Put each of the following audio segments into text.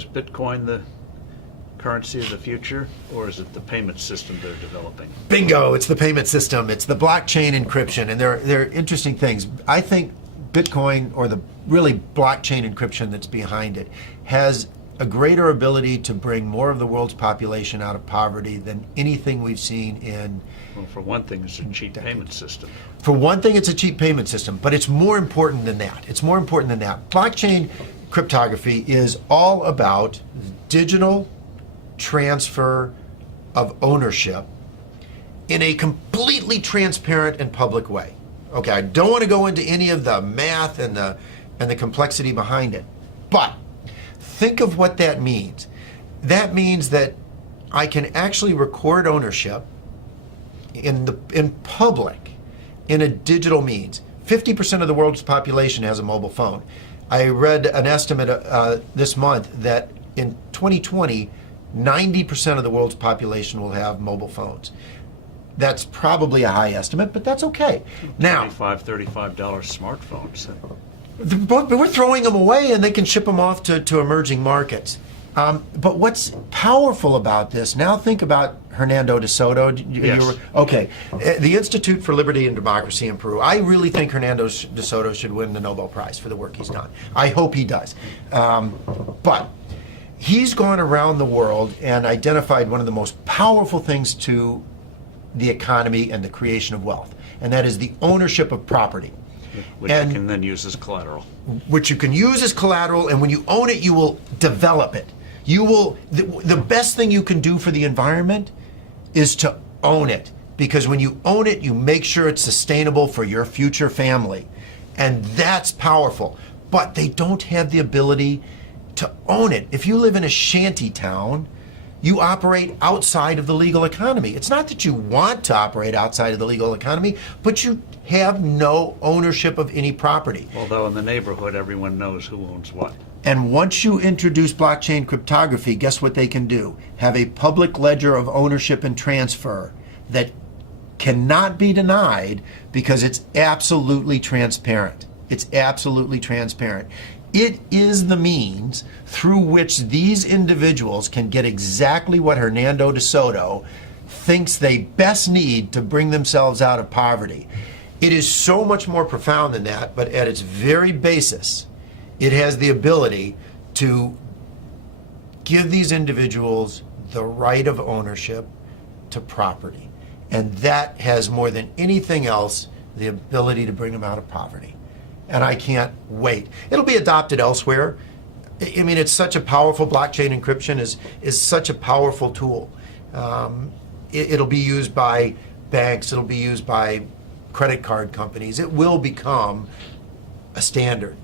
Is Bitcoin the currency of the future, or is it the payment system they're developing? Bingo, it's the payment system. It's the blockchain encryption, and they're interesting things. I think Bitcoin, or the really blockchain encryption that's behind it, has a greater ability to bring more of the world's population out of poverty than anything we've seen in... Well, for one thing, it's a cheap payment system. For one thing, it's a cheap payment system, but it's more important than that. It's more important than that. Blockchain cryptography is all about digital transfer of ownership in a completely transparent and public way. Okay, I don't want to go into any of the math and the complexity behind it, but think of what that means. That means that I can actually record ownership in public in a digital means. 50% of the world's population has a mobile phone. I read an estimate this month that in 2020, 90% of the world's population will have mobile phones. That's probably a high estimate, but that's okay. Now, $35 smartphones. But we're throwing them away, and they can ship them off to emerging markets. But what's powerful about this, now think about Hernando de Soto. Yes. Okay, the Institute for Liberty and Democracy in Peru. I really think Hernando de Soto should win the Nobel Prize for the work he's done. I hope he does. But he's gone around the world and identified one of the most powerful things to the economy and the creation of wealth, and that is the ownership of property. Which you can then use as collateral. Which you can use as collateral, and when you own it, you will develop it. You will, the best thing you can do for the environment is to own it, because when you own it, you make sure it's sustainable for your future family, and that's powerful. But they don't have the ability to own it. If you live in a shanty town, you operate outside of the legal economy. It's not that you want to operate outside of the legal economy, but you have no ownership of any property. Although in the neighborhood, everyone knows who owns what. And once you introduce blockchain cryptography, guess what they can do? Have a public ledger of ownership and transfer that cannot be denied because it's absolutely transparent. It's absolutely transparent. It is the means through which these individuals can get exactly what Hernando de Soto thinks they best need to bring themselves out of poverty. It is so much more profound than that, but at its very basis, it has the ability to give these individuals the right of ownership to property. And that has, more than anything else, the ability to bring them out of poverty. And I can't wait. It'll be adopted elsewhere. I mean, it's such a powerful, blockchain encryption is such a powerful tool. It'll be used by banks, it'll be used by credit card companies. It will become a standard.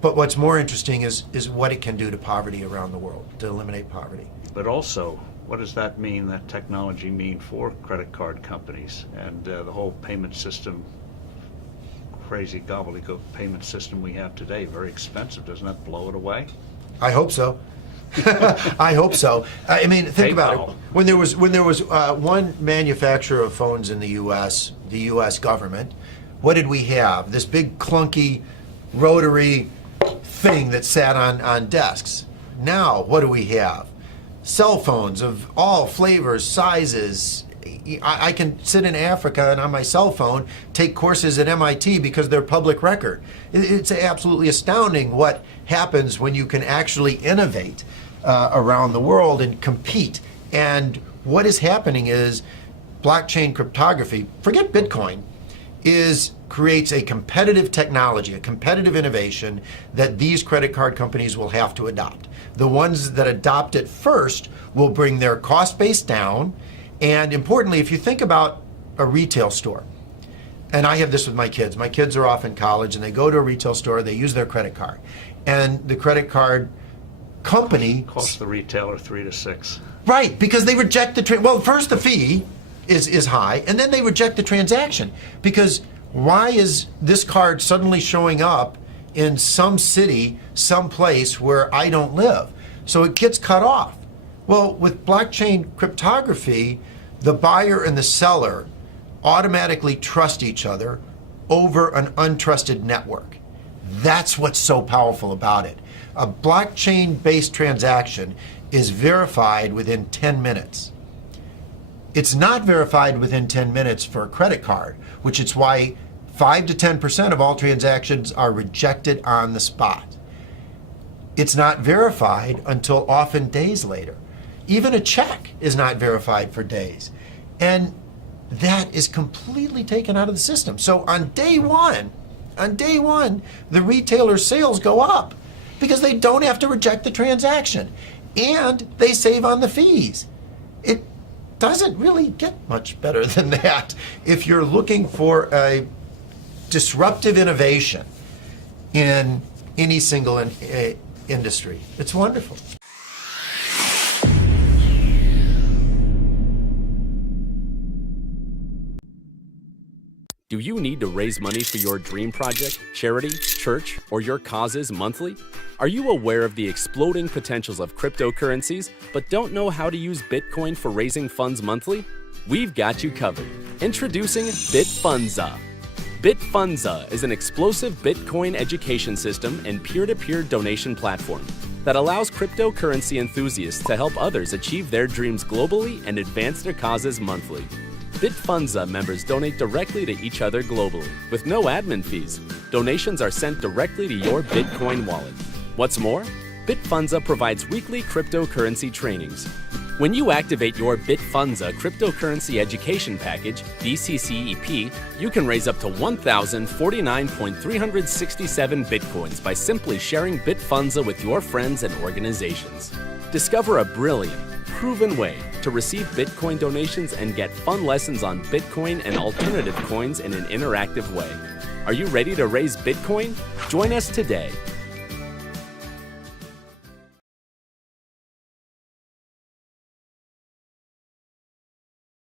But what's more interesting is what it can do to poverty around the world, to eliminate poverty. But also, what does that mean, that technology mean for credit card companies and the whole payment system, crazy gobbledygook payment system we have today? Very expensive. Doesn't that blow it away? I hope so. I hope so. I mean, think about it. When there was one manufacturer of phones in the U.S., the U.S. government, what did we have? This big clunky rotary thing that sat on desks. Now, what do we have? Cell phones of all flavors, sizes. I can sit in Africa and on my cell phone take courses at MIT because they're public record. It's absolutely astounding what happens when you can actually innovate around the world and compete. And what is happening is blockchain cryptography, forget Bitcoin, creates a competitive technology, a competitive innovation that these credit card companies will have to adopt. The ones that adopt it first will bring their cost base down. And importantly, if you think about a retail store, and I have this with my kids are off in college and they go to a retail store, they use their credit card. And the credit card company costs the retailer $3 to $6. Right, because they reject the well, first the fee is high, and then they reject the transaction. Because why is this card suddenly showing up in some city, some place where I don't live? So it gets cut off. Well, with blockchain cryptography, the buyer and the seller automatically trust each other over an untrusted network. That's what's so powerful about it. A blockchain-based transaction is verified within 10 minutes. It's not verified within 10 minutes for a credit card, which is why 5 to 10% of all transactions are rejected on the spot. It's not verified until often days later. Even a check is not verified for days. And that is completely taken out of the system. So on day one, the retailer's sales go up because they don't have to reject the transaction and they save on the fees. It doesn't really get much better than that if you're looking for a disruptive innovation in any single industry. It's wonderful. Do you need to raise money for your dream project, charity, church, or your causes monthly? Are you aware of the exploding potentials of cryptocurrencies, but don't know how to use Bitcoin for raising funds monthly? We've got you covered. Introducing BitFundZa. BitFundZa is an explosive Bitcoin education system and peer-to-peer donation platform that allows cryptocurrency enthusiasts to help others achieve their dreams globally and advance their causes monthly. BitFundZa members donate directly to each other globally, with no admin fees. Donations are sent directly to your Bitcoin wallet. What's more, BitFundZa provides weekly cryptocurrency trainings. When you activate your BitFundZa cryptocurrency education package, BCCEP, you can raise up to 1,049.367 Bitcoins by simply sharing BitFundZa with your friends and organizations. Discover a brilliant, proven way to receive Bitcoin donations and get fun lessons on Bitcoin and alternative coins in an interactive way. Are you ready to raise Bitcoin? Join us today